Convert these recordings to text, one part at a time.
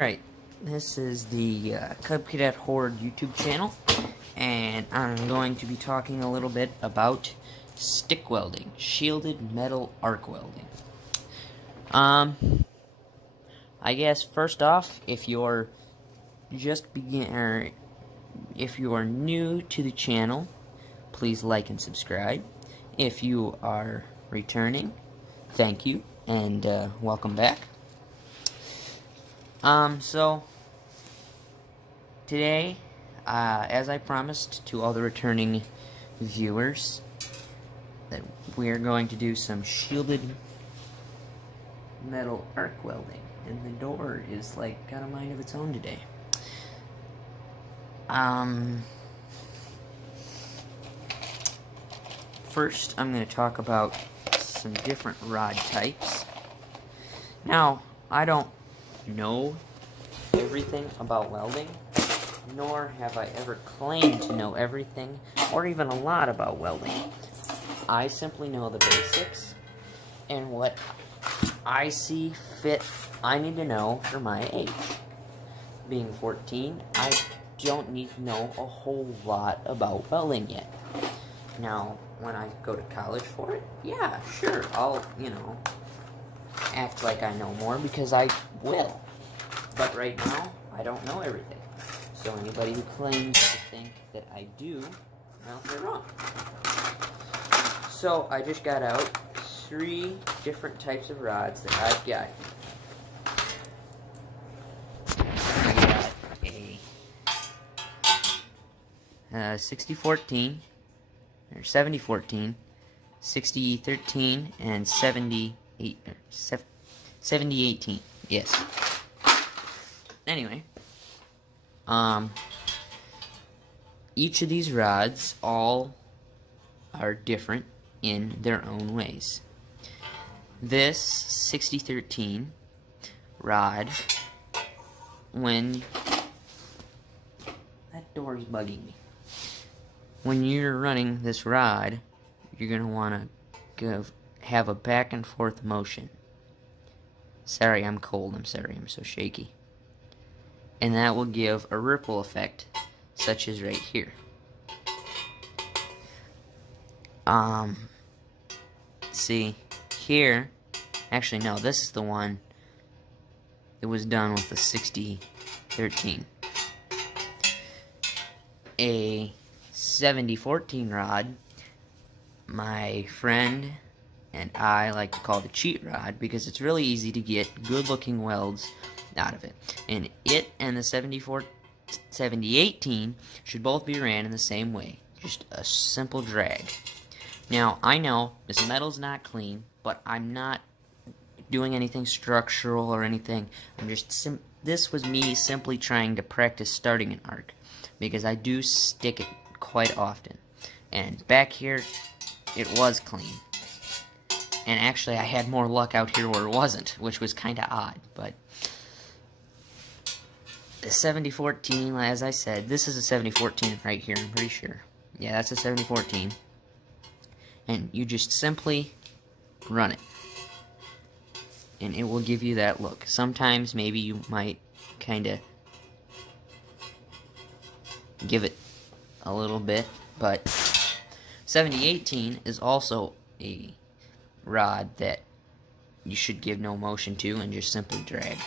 Alright, this is the Cub Cadet Horde YouTube channel, and I'm going to be talking a little bit about stick welding, shielded metal arc welding. I guess first off, if you're if you are new to the channel, please like and subscribe. If you are returning, thank you, and welcome back. So, today, as I promised to all the returning viewers, that we are going to do some shielded metal arc welding, and the door is, like, got a mind of its own today. First, I'm going to talk about some different rod types. Now, I don't know everything about welding, nor have I ever claimed to know everything or even a lot about welding. I simply know the basics and what I see fit I need to know for my age. Being 14, I don't need to know a whole lot about welding yet. Now, when I go to college for it, yeah, sure, I'll, act like I know more, because I will. But right now, I don't know everything. So anybody who claims to think that I do, well, they're wrong. So I just got out 3 different types of rods that I've got. I got a 6014, or 7014, 6013, and 7018. Yes. Anyway, each of these rods all are different in their own ways. This 6013 rod, when that door is bugging me. When you're running this rod, you're going to want to have a back and forth motion. Sorry, I'm cold. I'm sorry, I'm so shaky. And that will give a ripple effect, such as right here. See, here, actually no, this is the one that was done with the 6013. A 7014 rod, my friend and I like to call the cheat rod, because it's really easy to get good looking welds out of it. And it and the 7018 should both be ran in the same way, just a simple drag. Now, I know this metal's not clean, but I'm not doing anything structural or anything. I'm just this was me simply trying to practice starting an arc, because I do stick it quite often. And back here, it was clean. And actually, I had more luck out here where it wasn't, which was kind of odd. But the 7014, as I said, this is a 7014 right here, I'm pretty sure. Yeah, that's a 7014. And you just simply run it. And it will give you that look. Sometimes maybe you might kind of give it a little bit, but 7018 is also a rod that you should give no motion to and just simply drag.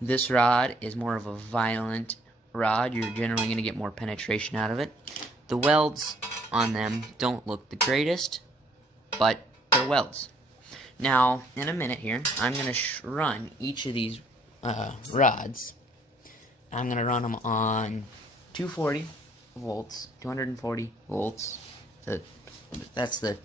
This rod is more of a violent rod. You're generally going to get more penetration out of it. The welds on them don't look the greatest, but they're welds. Now, in a minute here, I'm going to run each of these rods. I'm going to run them on 240 volts, 240 volts. That's the,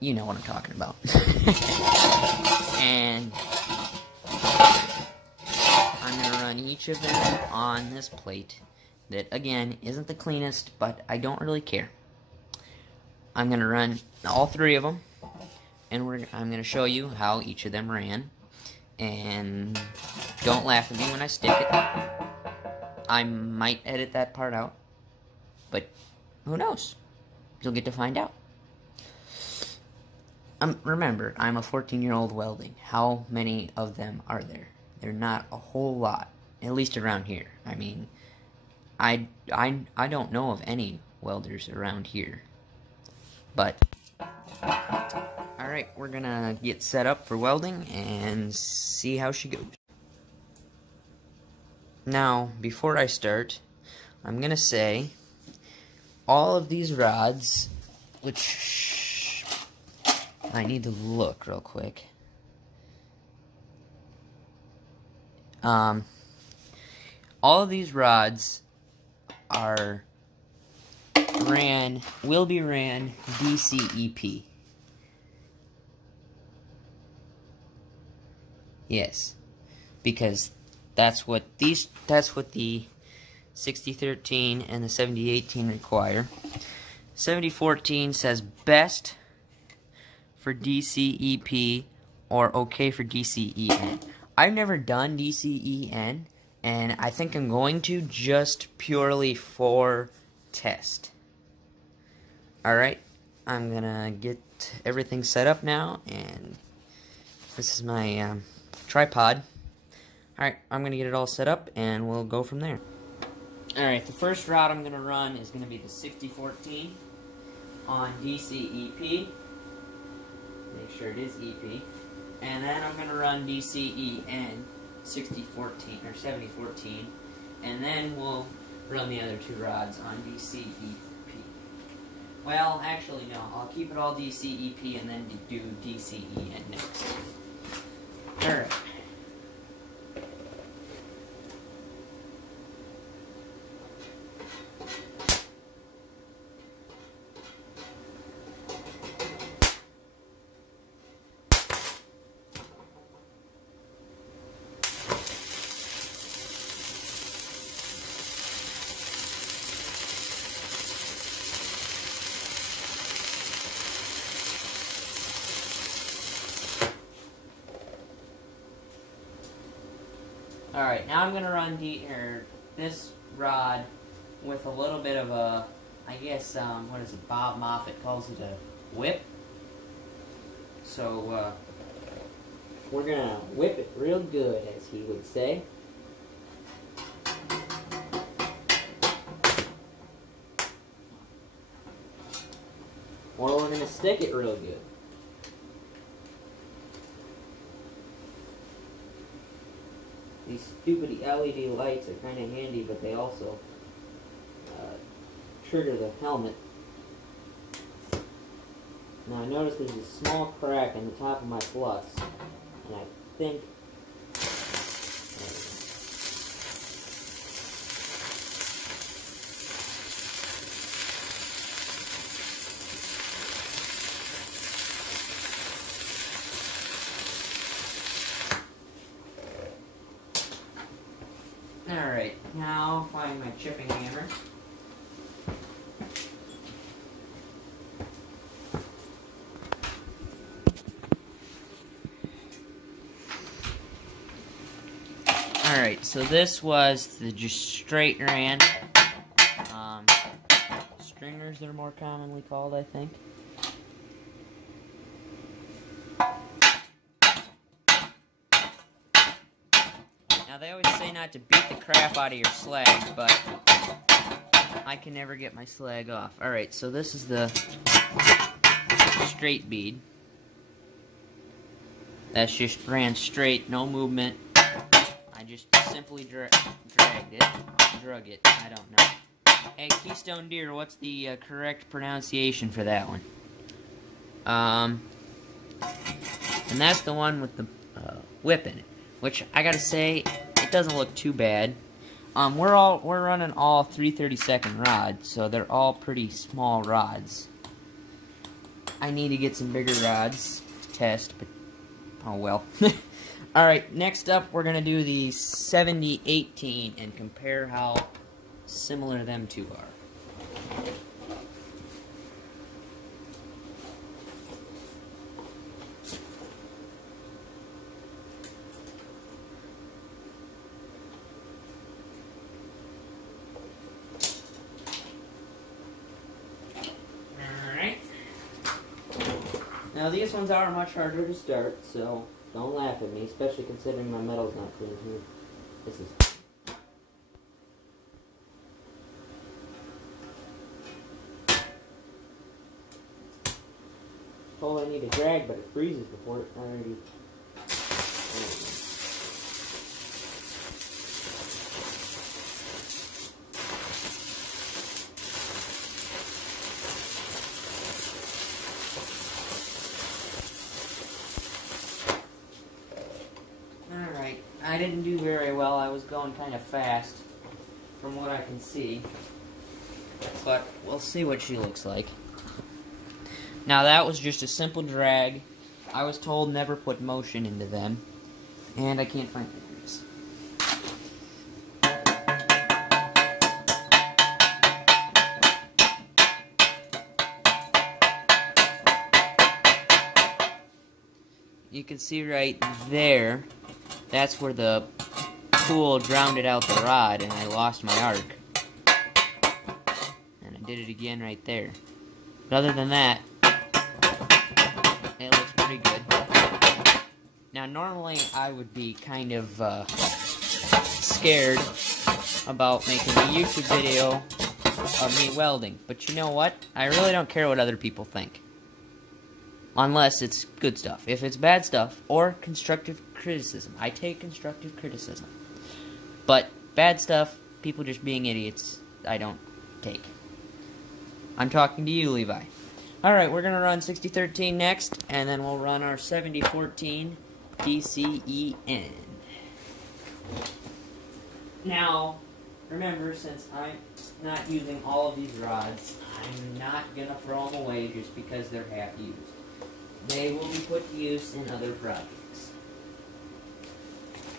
you know what I'm talking about. And I'm going to run each of them on this plate that, again, isn't the cleanest, but I don't really care. I'm going to run all 3 of them, and I'm going to show you how each of them ran. And don't laugh at me when I stick it. I might edit that part out, but who knows? You'll get to find out. Remember, I'm a 14-year-old welding. How many of them are there? they're not a whole lot, at least around here. I mean, I don't know of any welders around here. But, alright, we're gonna get set up for welding and see how she goes. Now, before I start, I'm gonna say, all of these rods, which I need to look real quick. All of these rods will be ran DCEP. Yes, because that's what the 6013 and the 7018 require. 7014 says best for DCEP or okay for DCEN. I've never done DCEN, and I think I'm going to, just purely for test. Alright, I'm gonna get everything set up now, and this is my tripod. Alright, I'm gonna get it all set up, and we'll go from there. Alright, the first rod I'm gonna run is gonna be the 6014 on DCEP. Make sure it is EP. And then I'm gonna run DCEN 6014 or 7014, and then we'll run the other two rods on DCEP. Well, actually no, I'll keep it all DCEP and then do DCEN next. Alright. Alright, now I'm going to run this rod with a little bit of a, I guess, what is it, Bob Moffat calls it a whip. So, we're going to whip it real good, as he would say. Or we're going to stick it real good. These stupid LED lights are kind of handy, but they also trigger the helmet. Now I noticed there's a small crack in the top of my flux, and I think alright, now find my chipping hammer. Alright, so this was the just straight ran. Stringers, they're more commonly called, I think. Now, they always say not to beat the crap out of your slag, but I can never get my slag off. Alright, so this is the straight bead. That's just ran straight, no movement. I just simply drug it, I don't know. Hey, Keystone Deer, what's the correct pronunciation for that one? And that's the one with the whip in it, which I gotta say, it doesn't look too bad. We're running all 3/32 rods, so they're all pretty small rods. I need to get some bigger rods to test, but oh well. Alright, next up we're gonna do the 7018 and compare how similar them two are. Alright. Now these ones are much harder to start, so Don't laugh at me, especially considering my metal's not clean here. This is... told I need a drag, but it freezes before it already... Alright, I didn't do very well. I was going kind of fast from what I can see. But we'll see what she looks like. Now that was just a simple drag. I was told never put motion into them. And I can't find the grease. You can see right there, that's where the pool drowned out the rod and I lost my arc. And I did it again right there. But other than that, it looks pretty good. Now normally I would be kind of scared about making a YouTube video of me welding. But you know what? I really don't care what other people think. Unless it's good stuff. If it's bad stuff or constructive criticism. I take constructive criticism. But bad stuff, people just being idiots, I don't take. I'm talking to you, Levi. Alright, we're going to run 6013 next, and then we'll run our 7014 DCEN. Now, remember, since I'm not using all of these rods, I'm not going to throw them away just because they're half used. They will be put to use in other projects.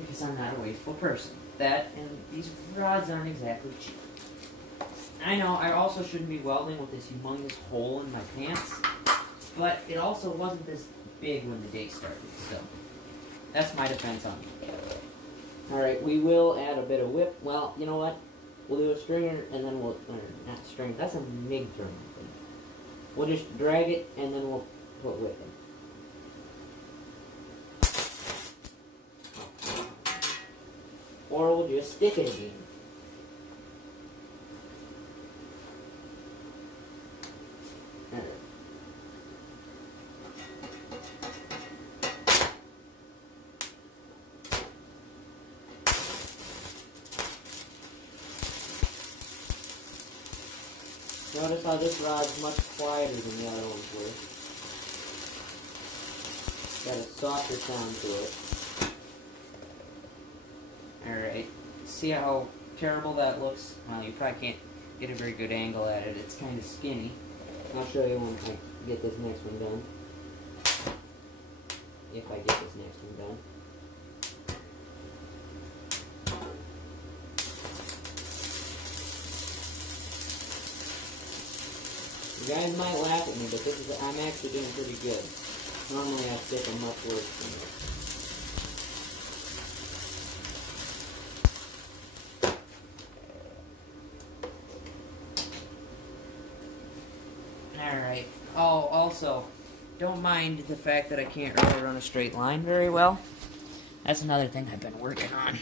Because I'm not a wasteful person. That, and these rods aren't exactly cheap. I know, I also shouldn't be welding with this humongous hole in my pants, but it also wasn't this big when the day started, so that's my defense on it. Alright, we will add a bit of whip. Well, you know what? We'll do a stringer, and then we'll, or not stringer, that's a MIG term, I think. We'll just drag it, and then we'll put whip in. Or we'll just stick it again. Notice how this rod's much quieter than the other ones were. Got a softer sound to it. Alright, see how terrible that looks? Well, you probably can't get a very good angle at it. It's kind of skinny. I'll show you when I get this next one done. If I get this next one done. You guys might laugh at me, but this is, I'm actually doing pretty good. Normally I stick them much worse than that. Alright. Oh, also, don't mind the fact that I can't really run a straight line very well. That's another thing I've been working on.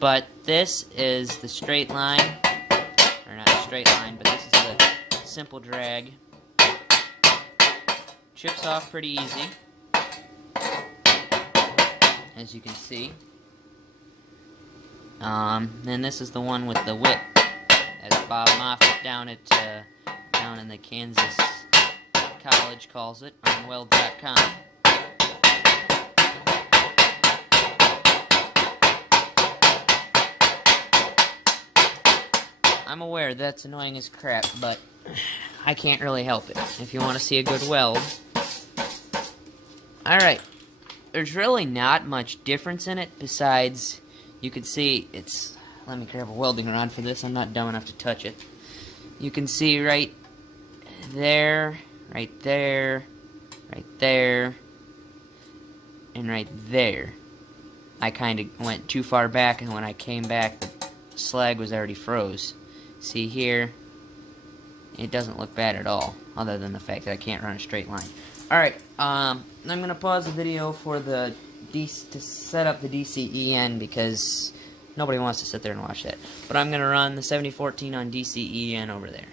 But this is the straight line. Or not a straight line, but this is the simple drag. Chips off pretty easy, as you can see. Then this is the one with the whip, as Bob Moffat down in the Kansas College calls it on weld.com. I'm aware that's annoying as crap, but I can't really help it. If you want to see a good weld. Alright. There's really not much difference in it, besides, you can see it's... Let me grab a welding rod for this. I'm not dumb enough to touch it. You can see right there, right there, right there, and right there. I kind of went too far back, and when I came back, the slag was already froze. See here, it doesn't look bad at all, other than the fact that I can't run a straight line. Alright, I'm gonna pause the video for to set up the DCEN because nobody wants to sit there and watch that. But I'm gonna run the 7014 on DCEN over there.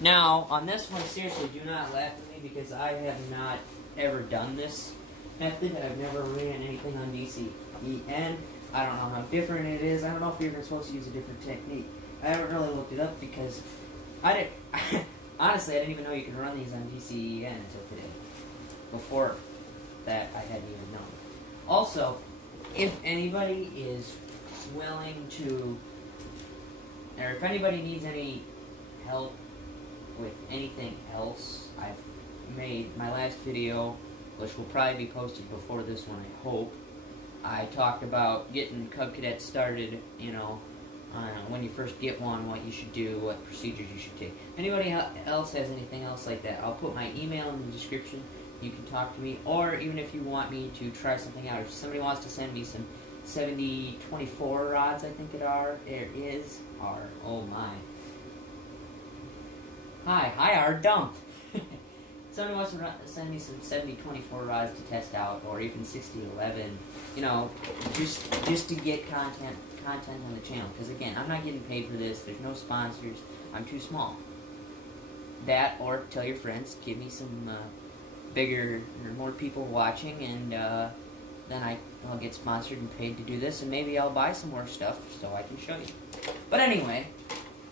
Now, on this one, seriously, do not laugh at me because I have not ever done this method. I've never ran anything on DCEN. I don't know how different it is. I don't know if you're even supposed to use a different technique. I haven't really looked it up because honestly, I didn't even know you could run these on DCEN until today. Before that, I hadn't even known. Also, if anybody is willing to, or if anybody needs any help with anything else, I've made my last video, which will probably be posted before this one, I hope. I talked about getting Cub Cadet started, you know, when you first get one, what you should do, what procedures you should take. If anybody else has anything else like that, I'll put my email in the description. You can talk to me, or even if you want me to try something out, if somebody wants to send me some 7024 rods, I think oh my. Hi, our dump. Somebody wants to send me some 7024 rods to test out, or even 6011. You know, just to get content on the channel. Because again, I'm not getting paid for this. There's no sponsors. I'm too small. That, or tell your friends, give me some bigger or more people watching, and then I'll get sponsored and paid to do this, and maybe I'll buy some more stuff so I can show you. But anyway,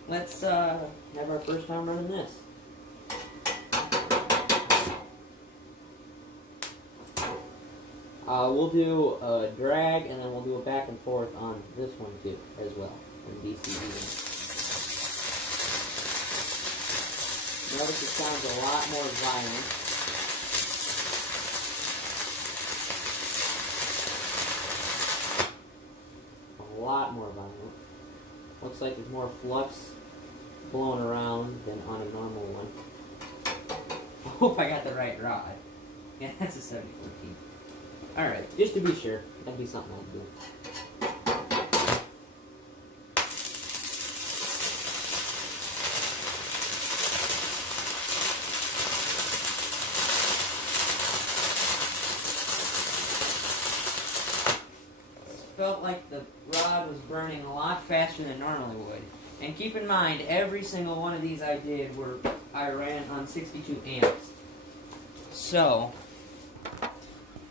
let's have our first time running this. We'll do a drag, and then we'll do a back and forth on this one too, as well, on DCE. Notice it sounds a lot more violent. A lot more violent. Looks like there's more flux blowing around than on a normal one. I hope I got the right rod. Yeah, that's a 7014. Alright, just to be sure. That'd be something I'd do. Felt like the rod was burning a lot faster than it normally would. And keep in mind, every single one of these I ran on 62 amps. So,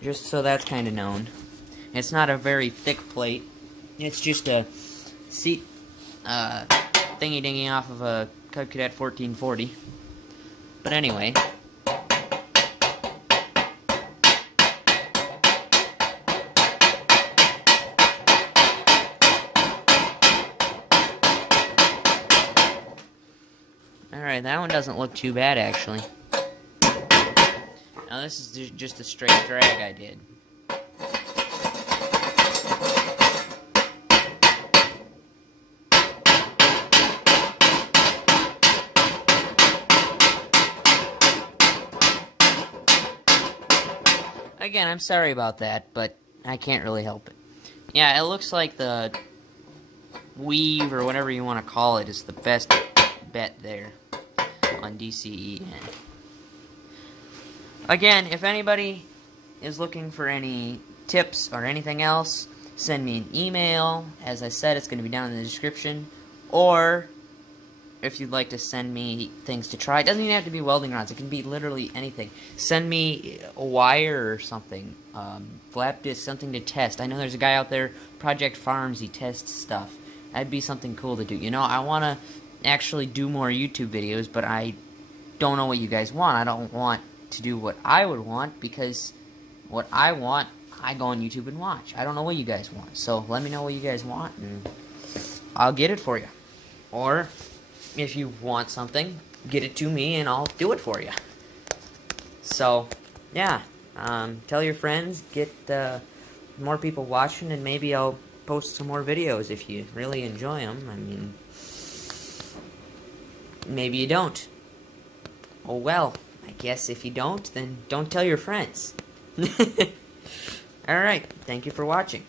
just so that's kind of known. It's not a very thick plate. It's just a seat thingy-dingy off of a Cub Cadet 1440. But anyway. Alright, that one doesn't look too bad, actually. Now this is just a straight drag I did. Again, I'm sorry about that, but I can't really help it. Yeah, it looks like the weave, or whatever you want to call it, is the best bet there on DCEN. Again, if anybody is looking for any tips or anything else, send me an email. As I said, it's going to be down in the description. Or, if you'd like to send me things to try, it doesn't even have to be welding rods. It can be literally anything. Send me a wire or something. Flap disc, something to test. I know there's a guy out there, Project Farms, he tests stuff. That'd be something cool to do. You know, I want to actually do more YouTube videos, but I don't know what you guys want. I don't want to do what I would want, because what I want, I go on YouTube and watch. I don't know what you guys want, so let me know what you guys want, and I'll get it for you. Or, if you want something, get it to me, and I'll do it for you. So, yeah, tell your friends, get more people watching, and maybe I'll post some more videos if you really enjoy them. I mean, maybe you don't. Oh well, I guess if you don't, then don't tell your friends. Alright, thank you for watching.